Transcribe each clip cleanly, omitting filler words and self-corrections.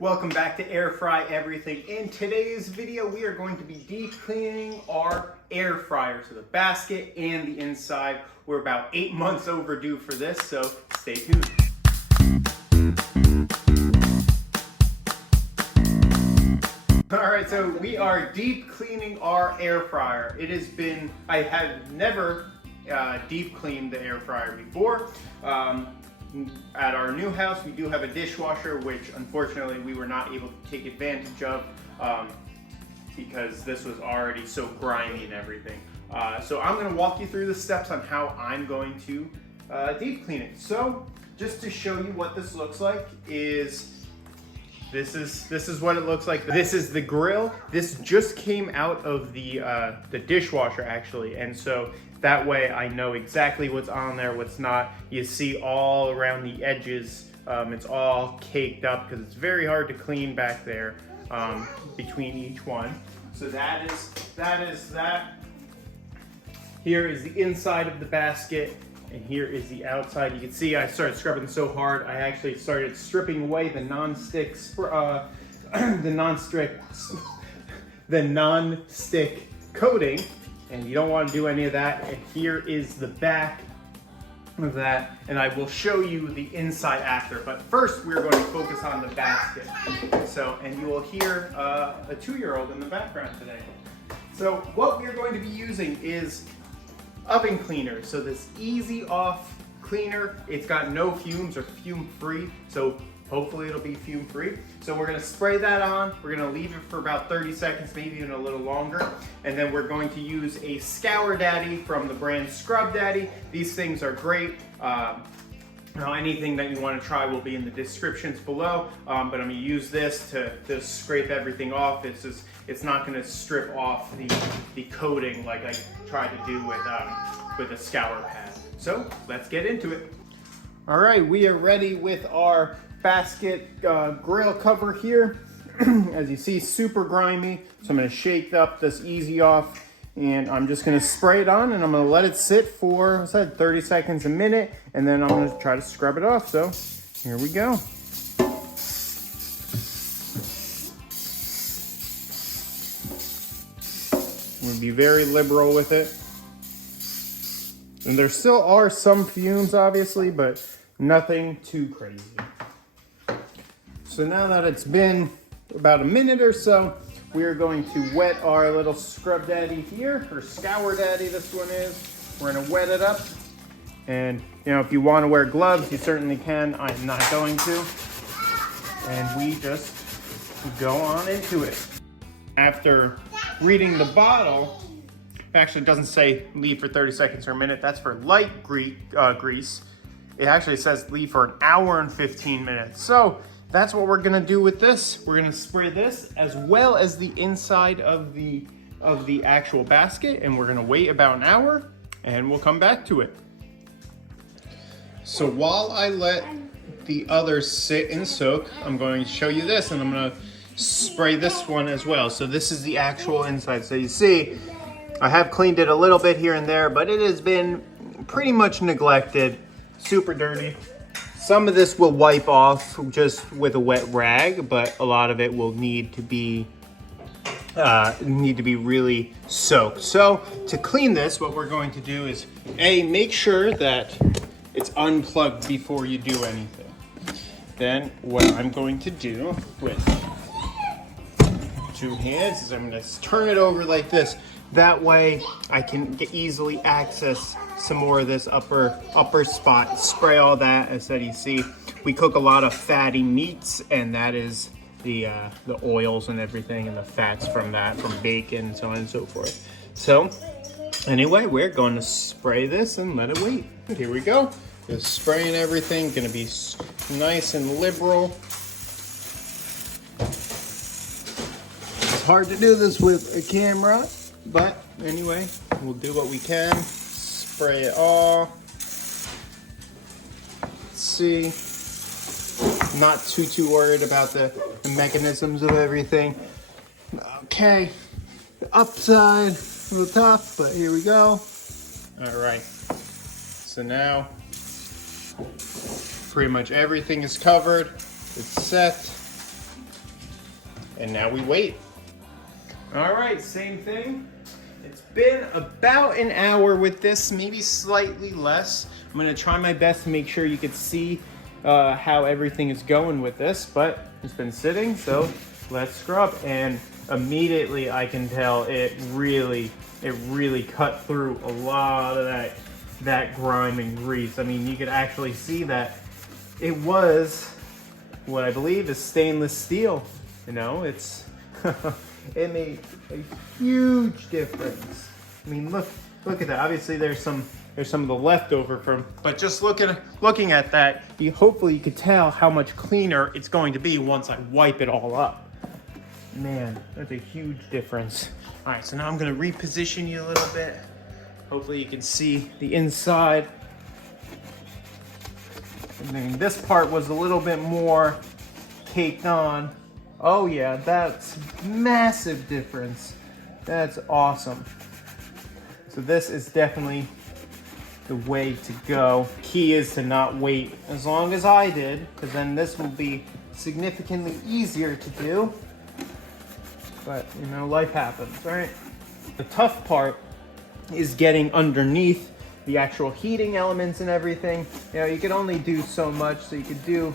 Welcome back to Air Fry Everything. In today's video, we are going to be deep cleaning our air fryer, so the basket and the inside. We're about 8 months overdue for this, so stay tuned. Alright, so we are deep cleaning our air fryer. I have never deep cleaned the air fryer before. At our new house, we do have a dishwasher, which unfortunately we were not able to take advantage of because this was already so grimy and everything. So I'm going to walk you through the steps on how I'm going to deep clean it. So just to show you what this looks like this is what it looks like. This is the grill. This just came out of the dishwasher actually, and so that way I know exactly what's on there, what's not. You see all around the edges, it's all caked up because it's very hard to clean back there between each one. So that is that. Here is the inside of the basket, and here is the outside. You can see I started scrubbing so hard, I actually started stripping away the non-stick coating. And you don't want to do any of that. And here is the back of that. And I will show you the inside after. But first, we're going to focus on the basket. And you will hear a 2-year-old in the background today. So what we're going to be using is oven cleaner. So this easy off cleaner, it's got no fumes or fume free. So hopefully it'll be fume free. So we're gonna spray that on. We're gonna leave it for about 30 seconds, maybe even a little longer. And then we're going to use a Scour Daddy from the brand Scrub Daddy. These things are great. Anything that you want to try will be in the descriptions below. But I'm gonna use this to scrape everything off. It's not gonna strip off the coating like I tried to do with a scour pad. So let's get into it. All right, we are ready with our basket grill cover here. As you see, super grimy. So I'm gonna shake up this easy off, and I'm just gonna spray it on, and I'm gonna let it sit for, I said 30 seconds, a minute, and then I'm gonna try to scrub it off. So here we go. I'm gonna be very liberal with it. And there still are some fumes, obviously, but nothing too crazy. So now that it's been about a minute or so, we are going to wet our little Scrub Daddy here, or Scour Daddy this one is. We're gonna wet it up. And if you wanna wear gloves, you certainly can. I'm not going to. And we just go on into it. After reading the bottle, actually it doesn't say leave for 30 seconds or a minute. That's for light grease. It actually says leave for an hour and 15 minutes. So that's what we're gonna do with this. We're gonna spray this as well as the inside of the actual basket, and we're gonna wait about an hour and we'll come back to it. So while I let the others sit and soak, I'm going to show you this, and I'm gonna spray this one as well. So this is the actual inside. So you see, I have cleaned it a little bit here and there, but it has been pretty much neglected, super dirty. Some of this will wipe off just with a wet rag, but a lot of it will need to be really soaked. So to clean this, what we're going to do is make sure that it's unplugged before you do anything. Then what I'm going to do with 2 hands is I'm going to turn it over like this. That way I can easily access some more of this upper spot, spray all that. As you see, we cook a lot of fatty meats, and that is the oils and everything and the fats from bacon and so on and so forth. So anyway, we're going to spray this and let it wait. Here we go. Just spraying everything, gonna be nice and liberal. It's hard to do this with a camera, but anyway, we'll do what we can. Spray it all. Let's see. Not too worried about the mechanisms of everything. Okay, the upside of the top, but here we go. All right. So now, pretty much everything is covered. It's set. And now we wait. All right, same thing. It's been about an hour with this, maybe slightly less. I'm gonna try my best to make sure you can see how everything is going with this, but it's been sitting, so let's scrub. And immediately I can tell it really cut through a lot of that grime and grease. I mean, you could actually see that it was what I believe is stainless steel. You know, it's it made a huge difference. I mean, look at that. Obviously, there's some of the leftover from, but just looking at that, hopefully you could tell how much cleaner it's going to be once I wipe it all up. Man, that's a huge difference. All right, so now I'm gonna reposition you a little bit. Hopefully you can see the inside. And then this part was a little bit more caked on. Oh yeah, that's massive difference. That's awesome. So this is definitely the way to go. Key is to not wait as long as I did, because then this will be significantly easier to do. But you know, life happens, right? The tough part is getting underneath the actual heating elements and everything. You know, you can only do so much, so you could do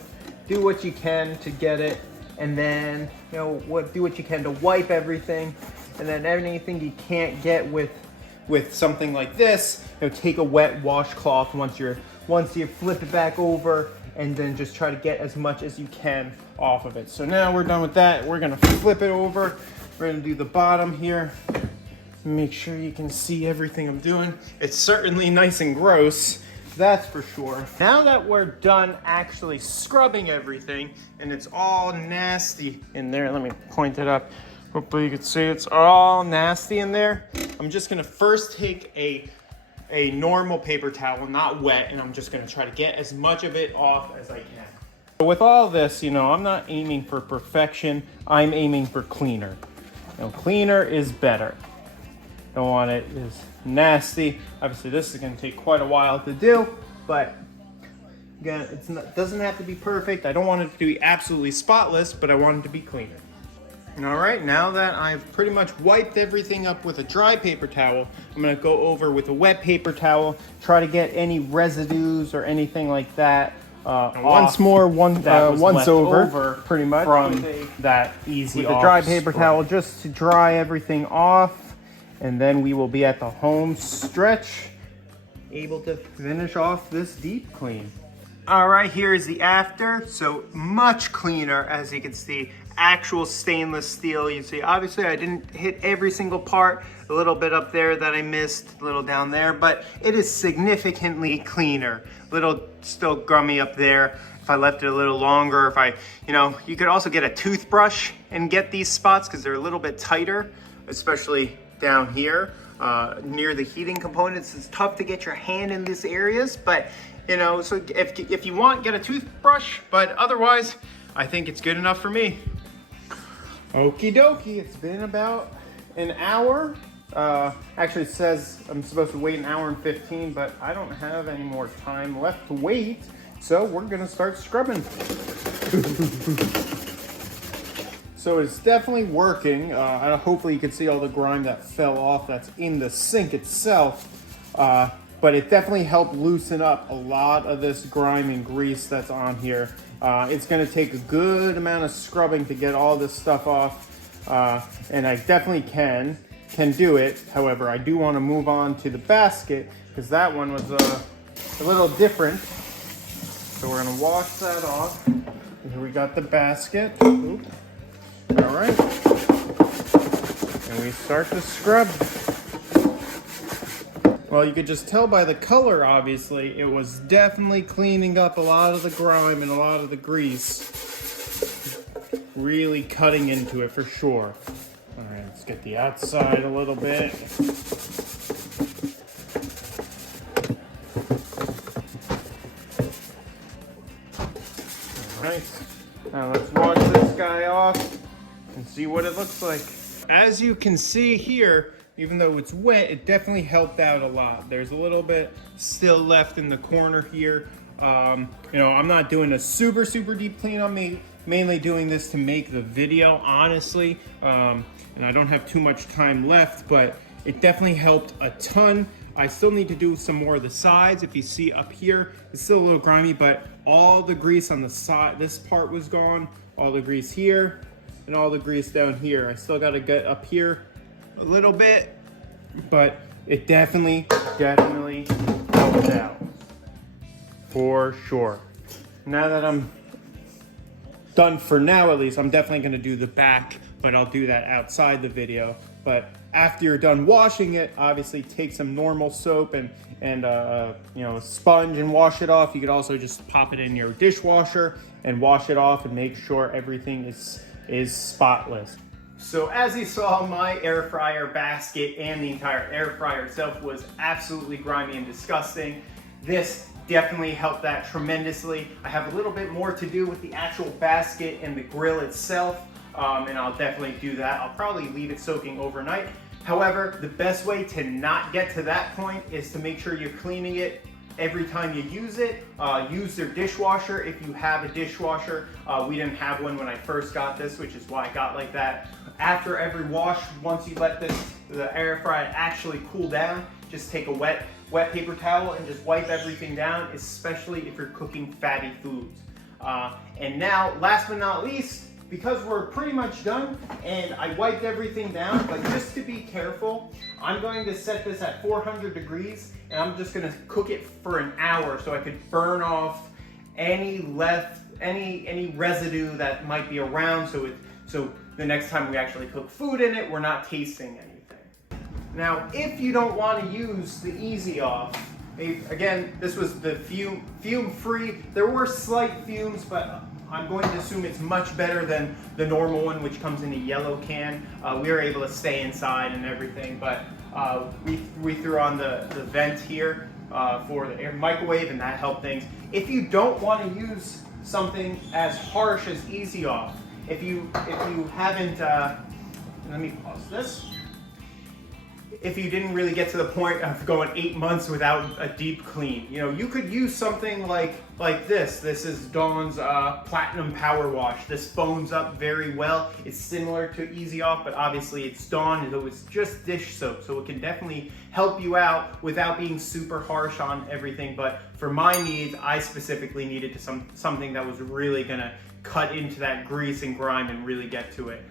what you can to get it, and then you know do what you can to wipe everything, and then anything you can't get with something like this, you know, take a wet washcloth once you flip it back over, and then just try to get as much as you can off of it. So now we're done with that. We're gonna flip it over. We're gonna do the bottom here. Make sure you can see everything I'm doing. It's certainly nice and gross, that's for sure. Now that we're done actually scrubbing everything and it's all nasty in there, let me point it up. Hopefully you can see it's all nasty in there. I'm just gonna first take a normal paper towel, not wet, and I'm just gonna try to get as much of it off as I can. With all this, you know, I'm not aiming for perfection, I'm aiming for cleaner. You know, cleaner is better. Don't want it as nasty. Obviously this is gonna take quite a while to do, but again, it doesn't have to be perfect. I don't want it to be absolutely spotless, but I want it to be cleaner. All right, now that I've pretty much wiped everything up with a dry paper towel, I'm gonna go over with a wet paper towel, try to get any residues or anything like that once over, pretty much from that easy with the dry paper towel, just to dry everything off, and then we will be at the home stretch, able to finish off this deep clean. All right, here is the after. So much cleaner, as you can see. Actual stainless steel. You see, obviously I didn't hit every single part. A little bit up there that I missed, a little down there, but it is significantly cleaner. A little still grummy up there. If I left it a little longer, if I, you know, you could also get a toothbrush and get these spots because they're a little bit tighter, especially down here near the heating components. It's tough to get your hand in these areas, but you know, so if you want, get a toothbrush, but otherwise, I think it's good enough for me. Okie dokie, it's been about an hour. Actually it says I'm supposed to wait an hour and 15, but I don't have any more time left to wait, so we're gonna start scrubbing. So it's definitely working. Hopefully you can see all the grime that fell off that's in the sink itself. But it definitely helped loosen up a lot of this grime and grease that's on here. It's gonna take a good amount of scrubbing to get all this stuff off. And I definitely can do it. However, I do wanna move on to the basket because that one was a little different. So we're gonna wash that off. And here we got the basket. Oop. All right. And we start to scrub. Well, you could just tell by the color, obviously, it was definitely cleaning up a lot of the grime and a lot of the grease. Really cutting into it for sure. All right, let's get the outside a little bit. All right, now let's wash this guy off and see what it looks like. As you can see here, even though it's wet, it definitely helped out a lot. There's a little bit still left in the corner here. You know, I'm not doing a super deep clean on me, mainly doing this to make the video, honestly. And I don't have too much time left, but it definitely helped a ton. I still need to do some more of the sides. If you see up here, it's still a little grimy, but all the grease on the side, this part was gone, all the grease here, and all the grease down here. I still gotta get up here a little bit, but it definitely helped out, for sure. Now that I'm done for now, at least, I'm definitely gonna do the back, but I'll do that outside the video. But after you're done washing it, obviously take some normal soap and you know, a sponge and wash it off. You could also just pop it in your dishwasher and wash it off and make sure everything is spotless. So as you saw, my air fryer basket and the entire air fryer itself was absolutely grimy and disgusting. This definitely helped that tremendously. I have a little bit more to do with the actual basket and the grill itself. And I'll definitely do that. I'll probably leave it soaking overnight. However, the best way to not get to that point is to make sure you're cleaning it every time you use it. Use their dishwasher if you have a dishwasher. We didn't have one when I first got this, which is why I got like that. After every wash, once you let the air fryer actually cool down, just take a wet paper towel and just wipe everything down, especially if you're cooking fatty foods. And now, last but not least, because we're pretty much done and I wiped everything down, but just to be careful, I'm going to set this at 400 degrees and I'm just gonna cook it for an hour so I could burn off any residue that might be around, so the next time we actually cook food in it, we're not tasting anything. Now, if you don't want to use the Easy Off, again, this was the fume free. There were slight fumes, but I'm going to assume it's much better than the normal one, which comes in a yellow can. We were able to stay inside and everything, but we threw on the vent here for the air microwave, and that helped things. If you don't want to use something as harsh as Easy Off, if you haven't, let me pause this. If you didn't really get to the point of going 8 months without a deep clean, you know, you could use something like this. This is Dawn's Platinum Power Wash. This foams up very well. It's similar to Easy Off, but obviously it's Dawn, so it's just dish soap, so it can definitely help you out without being super harsh on everything. But for my needs, I specifically needed something that was really gonna cut into that grease and grime and really get to it.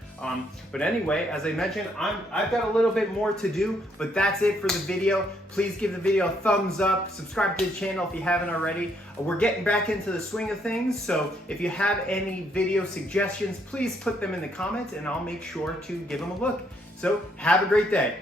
But anyway, as I mentioned, I've got a little bit more to do, but that's it for the video. Please give the video a thumbs up, subscribe to the channel if you haven't already. We're getting back into the swing of things, so if you have any video suggestions, please put them in the comments and I'll make sure to give them a look. So have a great day.